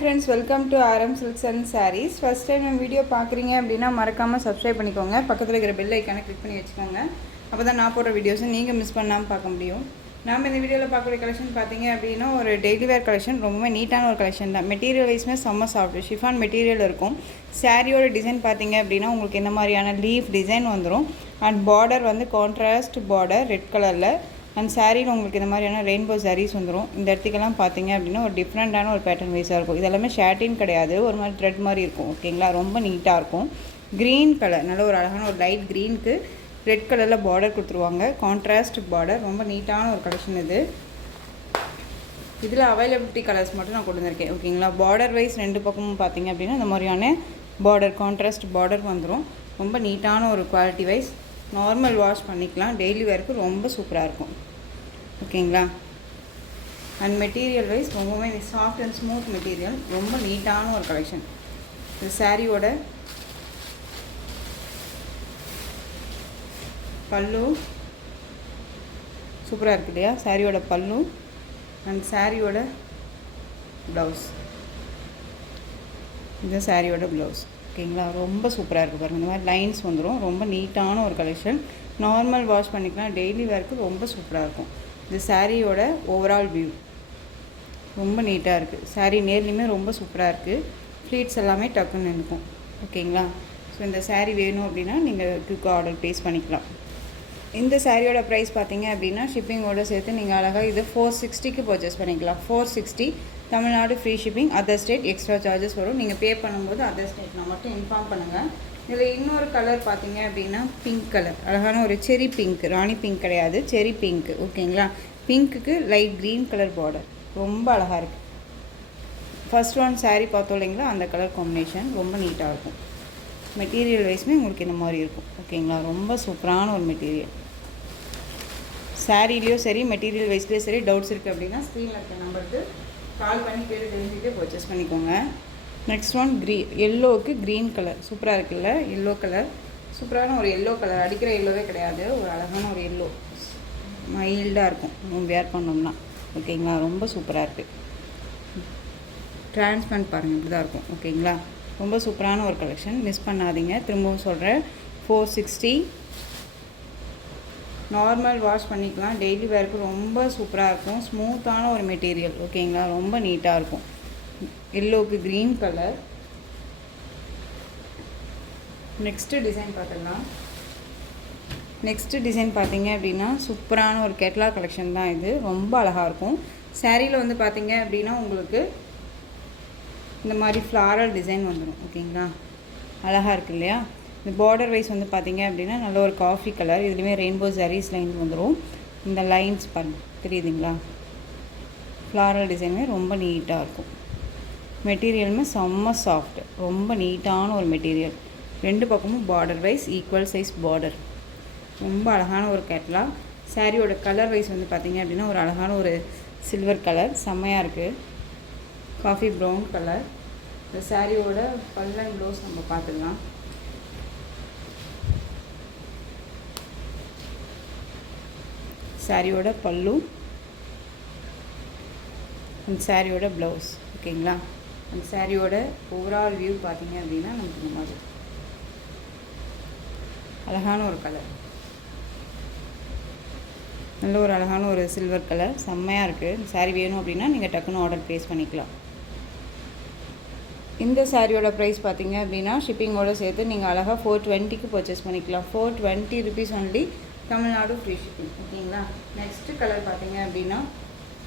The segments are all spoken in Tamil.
friends, welcome to RM Silks and Sarees. First time நம்ம வீடியோ பார்க்குறீங்க அப்படின்னா மறக்காமல் சப்ஸ்கிரைப் பண்ணிக்கோங்க. பக்கத்தில் இருக்கிற பெல் ஐக்கானை கிளிக் பண்ணி வச்சுக்கோங்க. அப்போ தான் நான் போடுற வீடியோஸை நீங்கள் மிஸ் பண்ணாமல் பார்க்க முடியும். நாம் இந்த வீடியோவில் பார்க்கக்கூடிய கலெக்ஷன் பார்த்தீங்க அப்படின்னா ஒரு டெய்லி வேர் கலெக்ஷன். ரொம்பவே நீட்டான ஒரு கலெக்ஷன் தான். மெட்டீரியல் வைஸ்மே செம்ம சாஃப்ட் ஷிஃபான் மெட்டீரியல் இருக்கும். சாரியோட டிசைன் பார்த்தீங்க அப்படின்னா உங்களுக்கு இந்த மாதிரியான லீஃப் டிசைன் வந்துடும். அண்ட் பார்டர் வந்து கான்ட்ராஸ்ட் பார்டர் ரெட் கலரில். அண்ட் சாரியில் உங்களுக்கு இந்த மாதிரியான ரெயின்போ சாரீஸ் வந்துடும். இந்த இடத்துக்கெல்லாம் பார்த்தீங்க அப்படின்னா ஒரு டிஃப்ரெண்ட்டான ஒரு பேட்டர்ன் வைஸாக இருக்கும். இதெல்லாமே ஷேட்டின் கிடையாது, ஒரு மாதிரி த்ரெட் மாதிரி இருக்கும். ஓகேங்களா, ரொம்ப நீட்டாக இருக்கும். க்ரீன் கலர், நல்ல ஒரு அழகான ஒரு லைட் க்ரீனுக்கு ரெட் கலரில் பார்டர் கொடுத்துருவாங்க. கான்ட்ராஸ்ட் பார்டர், ரொம்ப நீட்டான ஒரு கலெக்ஷன் இது. இதில் அவைலபிலிட்டி கலர்ஸ் மட்டும் நான் கொண்டு வந்திருக்கேன். ஓகேங்களா, பார்டர் வைஸ் ரெண்டு பக்கமும் பார்த்தீங்க அப்படின்னா இந்த மாதிரியான பார்டர் கான்ட்ராஸ்ட் பார்டர் வந்துடும். ரொம்ப நீட்டான ஒரு குவாலிட்டி வைஸ் நார்மல் வாஷ் பண்ணிக்கலாம். டெய்லி வேருக்கு ரொம்ப சூப்பராக இருக்கும். ஓகேங்களா, அண்ட் மெட்டீரியல் வைஸ் ரொம்பவே சாஃப்ட் அண்ட் ஸ்மூத் மெட்டீரியல், ரொம்ப நீட்டான ஒரு கலெக்ஷன். இந்த சாரியோட பல்லு சூப்பராக இருக்குது இல்லையா, சாரியோட பல்லு அண்ட் சாரியோட ப்ளவுஸ். இந்த சாரியோட ப்ளவுஸ். ஓகேங்களா, ரொம்ப சூப்பராக இருக்குது பாருங்கள். இந்த மாதிரி லைன்ஸ் வந்துடும். ரொம்ப நீட்டான ஒரு கலெக்ஷன். நார்மல் வாஷ் பண்ணிக்கலாம். டெய்லி வேருக்கு ரொம்ப சூப்பராக இருக்கும். இந்த சாரியோட ஓவரால் வியூ ரொம்ப நீட்டாக இருக்குது. சாரீ நேர்லையுமே ரொம்ப சூப்பராக இருக்குது. ஃப்ளீட்ஸ் எல்லாமே டக்குன்னு இருக்கும். ஓகேங்களா, ஸோ இந்த சாரீ வேணும் அப்படின்னா நீங்கள் குயிக்காக ஆர்டர் ப்ளேஸ் பண்ணிக்கலாம். இந்த சாரியோட ப்ரைஸ் பார்த்தீங்க அப்படின்னா ஷிப்பிங்கோடு சேர்த்து நீங்கள் அழகாக இது 460க்கு பர்ச்சேஸ் பண்ணிக்கலாம். 460 Tamil Nadu free shipping. Other state extra charges வரும். நீங்கள் பே பண்ணும்போது அதர் ஸ்டேட் நான் மட்டும் இன்ஃபார்ம் பண்ணுங்கள். இதில் இன்னொரு கலர் பார்த்தீங்க அப்படின்னா பிங்க் கலர், அழகான ஒரு செரி பிங்க், ராணி பிங்க் கிடையாது, செரி பிங்க். ஓகேங்களா, பிங்க்குக்கு லைட் க்ரீன் கலர் பார்டர், ரொம்ப அழகாக இருக்குது. ஃபர்ஸ்ட் ஒன் சாரீ பார்த்தோம் இல்லைங்களா, அந்த கலர் காம்பினேஷன் ரொம்ப நீட்டாக இருக்கும். மெட்டீரியல் வைஸ்மே உங்களுக்கு இந்த மாதிரி இருக்கும். ஓகேங்களா, ரொம்ப சூப்பரான ஒரு மெட்டீரியல். சாரீலேயும் சரி மெட்டீரியல் வைஸ்லேயும் சரி டவுட்ஸ் இருக்குது அப்படின்னா ஸ்க்ரீனில் இருக்க நம்பருக்கு கால் பண்ணி கேட்டு தெரிஞ்சுட்டு பர்ச்சேஸ் பண்ணிக்கோங்க. நெக்ஸ்ட் ஒன் எல்லோவுக்கு க்ரீன் கலர் சூப்பராக இருக்குல்ல. எல்லோ கலர் சூப்பரான ஒரு எல்லோ கலர், அடிக்கிற எல்லோவே கிடையாது, ஒரு அழகான ஒரு எல்லோ, மைல்டாக இருக்கும் நம்ம வேர் பண்ணோம்னா. ஓகேங்களா, ரொம்ப சூப்பராக இருக்குது. டிரான்ஸ்பரண்ட் பாருங்கள், இப்படி தான் இருக்கும். ஓகேங்களா, ரொம்ப சூப்பரான ஒரு கலெக்ஷன், மிஸ் பண்ணாதீங்க. திரும்பவும் சொல்கிறேன், 460. நார்மல் வாஷ் பண்ணிக்கலாம். டெய்லி வேருக்கு ரொம்ப சூப்பராக இருக்கும். ஸ்மூத்தான ஒரு மெட்டீரியல். ஓகேங்களா, ரொம்ப நீட்டாக இருக்கும். எல்லோவுக்கு க்ரீன் கலர். நெக்ஸ்ட்டு டிசைன் பார்த்துடலாம். நெக்ஸ்ட்டு டிசைன் பார்த்தீங்க அப்படின்னா சூப்பரான ஒரு கேட்லாக் கலெக்ஷன் தான் இது. ரொம்ப அழகாக இருக்கும். சாரியில் வந்து பார்த்தீங்க அப்படின்னா உங்களுக்கு இந்த மாதிரி ஃப்ளாரல் டிசைன் வந்துடும். ஓகேங்களா, அழகாக இருக்குது இல்லையா. இந்த பார்டர் வைஸ் வந்து பார்த்தீங்க அப்படின்னா நல்ல ஒரு காஃபி கலர். இதுலேயுமே ரெயின்போ சாரீஸ் லைன் வந்துடும். இந்த லைன்ஸ் தெரியுதுங்களா, ஃப்ளாரல் டிசைனுமே ரொம்ப நீட்டாக இருக்கும். மெட்டீரியலுமே செம்ம சாஃப்ட், ரொம்ப நீட்டான ஒரு மெட்டீரியல். ரெண்டு பக்கமும் border wise equal size border, ரொம்ப அழகான ஒரு கேட்லாக். சாரியோட கலர் வைஸ் வந்து பார்த்திங்க அப்படின்னா ஒரு அழகான ஒரு சில்வர் கலர், செம்மையாக இருக்குது. Coffee brown colour. இந்த சாரியோட பல்லன் ப்ளவுஸ் நம்ம பார்த்துக்கலாம். சாரியோட பல்லு அந்த சாரியோட ப்ளவுஸ். ஓகேங்களா, அந்த சாரியோட ஓவரால் வியூ பார்த்தீங்க அப்படின்னா நமக்கு இந்த மாதிரி அழகான ஒரு கலர், நல்ல ஒரு அழகான ஒரு சில்வர் கலர், செம்மையாக இருக்குது. இந்த சாரீ வேணும் அப்படின்னா நீங்கள் டக்குன்னு ஆர்டர் ப்ளேஸ் பண்ணிக்கலாம். இந்த சாரியோட ப்ரைஸ் பார்த்தீங்க அப்படின்னா ஷிப்பிங்கோடு சேர்த்து நீங்கள் அழகாக 420க்கு பர்ச்சேஸ் பண்ணிக்கலாம். 420 rupees only, Tamil Nadu free shipping. ஓகேங்களா, நெக்ஸ்ட்டு கலர் பார்த்தீங்க அப்படின்னா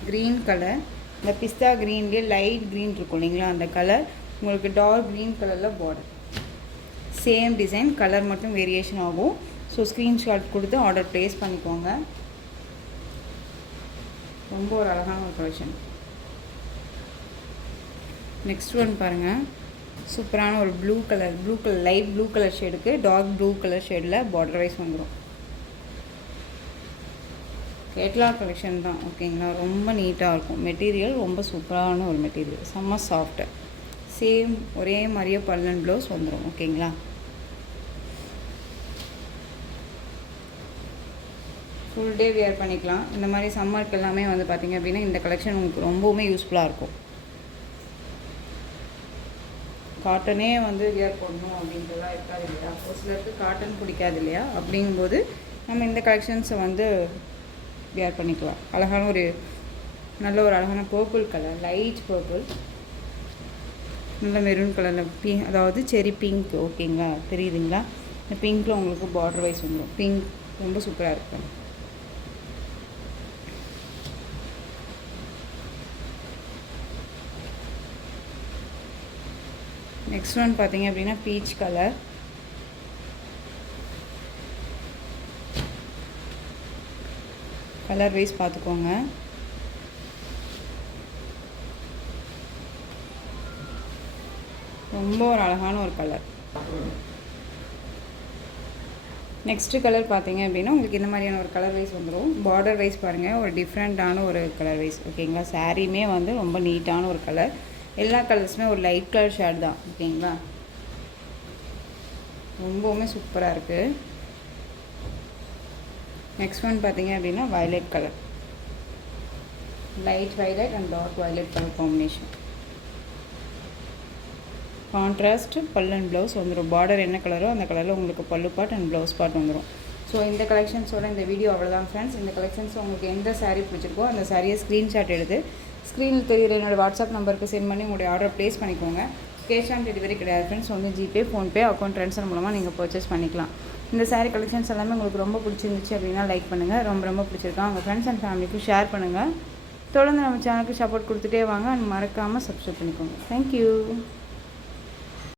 க்ரீன் கலர். இந்த பிஸ்தா க்ரீன்லேயே லைட் க்ரீன் இருக்கும் இல்லைங்களா, அந்த கலர் உங்களுக்கு டார்க் க்ரீன் கலரில் பார்டர். சேம் டிசைன், கலர் மட்டும் வேரியேஷன் ஆகும். ஸோ ஸ்க்ரீன்ஷாட் கொடுத்து ஆர்டர் ப்ளேஸ் பண்ணிக்கோங்க. ரொம்ப ஒரு அழகான ஒரு கலெக்ஷன். நெக்ஸ்ட் ஒன் பாருங்கள், சூப்பரான ஒரு blue colour, light blue colour ஷேடுக்கு டார்க் ப்ளூ கலர் ஷேடில் பார்டர் வைஸ் வந்துடும். கேட்லாக் கலெக்ஷன் தான். ஓகேங்களா, ரொம்ப நீட்டாக இருக்கும். மெட்டீரியல் ரொம்ப சூப்பரான ஒரு மெட்டீரியல், செம்ம சாஃப்ட்டு. சேம் ஒரே மாதிரியே பல்லன் ப்ளவுஸ் வந்துடும். ஓகேங்களா, ஃபுல் டே வியர் பண்ணிக்கலாம். இந்த மாதிரி சம்மருக்கு எல்லாமே வந்து பார்த்திங்க அப்படின்னா இந்த கலெக்ஷன் உங்களுக்கு ரொம்பவுமே யூஸ்ஃபுல்லாக இருக்கும். காட்டனே வந்து வியர் பண்ணணும் அப்படின்றலாம் இருக்காது இல்லையா. ஒரு சிலருக்கு காட்டன் பிடிக்காது இல்லையா. அப்படிங்கும்போது நம்ம இந்த கலெக்ஷன்ஸை வந்து வியர் பண்ணிக்கலாம். அழகான ஒரு நல்ல ஒரு அழகான பர்பிள் கலர், லைட் பர்பிள், நல்ல மெரூன் கலரில் அதாவது செரி பிங்க். ஓகேங்களா, தெரியுதுங்களா. இந்த பிங்க்கில் உங்களுக்கு பார்டர் வைஸ் வந்துடும். பிங்க் ரொம்ப சூப்பராக இருக்கும். நெக்ஸ்ட் ஒன் பார்த்தீங்க அப்படின்னா பீச் கலர். கலர் வைஸ் பார்த்துக்கோங்க. ரொம்ப ஒரு அழகான ஒரு கலர். நெக்ஸ்ட்டு கலர் பார்த்தீங்க அப்படின்னா உங்களுக்கு இந்த மாதிரியான ஒரு கலர் வைஸ் வந்துடும். பார்டர் வைஸ் பாருங்கள், ஒரு டிஃப்ரெண்ட்டான ஒரு கலர் வைஸ். ஓகேங்களா, சாரியுமே வந்து ரொம்ப நீட்டான ஒரு கலர். எல்லா கலர்ஸுமே ஒரு லைட் கலர் ஷேட் தான். ஓகேங்களா, ரொம்பவுமே சூப்பராக இருக்குது. நெக்ஸ்ட் ஒன் பார்த்தீங்க அப்படின்னா violet colour, light violet and dark violet colour combination. Contrast பல் அண்ட் ப்ளவுஸ் வந்துடும். பார்டர் என்ன கலரோ அந்த கலரில் உங்களுக்கு பல்லு பார்ட் அண்ட் ப்ளவுஸ் பார்ட் வந்துடும். ஸோ இந்த கலெக்ஷன்ஸோட இந்த வீடியோ அவ்வளோதான் ஃப்ரெண்ட்ஸ். இந்த கலெக்ஷன்ஸ் உங்களுக்கு எந்த சாரீ பிடிச்சிருக்கோ அந்த சாரியை ஸ்க்ரீன்ஷாட் எடுத்து ஸ்க்ரீனில் தெரியுற என்னோடய வாட்ஸ்அப் நம்பருக்கு சென்ட் பண்ணி உங்களுடைய ஆர்டர் ப்ளேஸ் பண்ணிக்கோங்க. கேஷ் ஆன் டெலிவரி கிடையாது ஃப்ரெண்ட்ஸ். வந்து ஜிபே, ஃபோன்பே, அக்கௌண்ட் ட்ரான்ஸ்ஃபர் மூலமாக நீங்கள் பர்ச்சேஸ் பண்ணிக்கலாம். இந்த சாரீ கலெக்ஷன்ஸ் எல்லாமே உங்களுக்கு ரொம்ப பிடிச்சிருந்துச்சு அப்படின்னா லைக் பண்ணுங்கள். ரொம்ப பிடிச்சிருக்கா உங்கள் ஃப்ரெண்ட்ஸ் அண்ட் ஃபேமிலிக்கு ஷேர் பண்ணுங்கள். தொடர்ந்து நம்ம சேனலுக்கு சப்போர்ட் கொடுத்துட்டே வாங்க. மறக்காமல் சப்ஸ்கிரைப் பண்ணிக்கோங்க. தேங்க்யூ.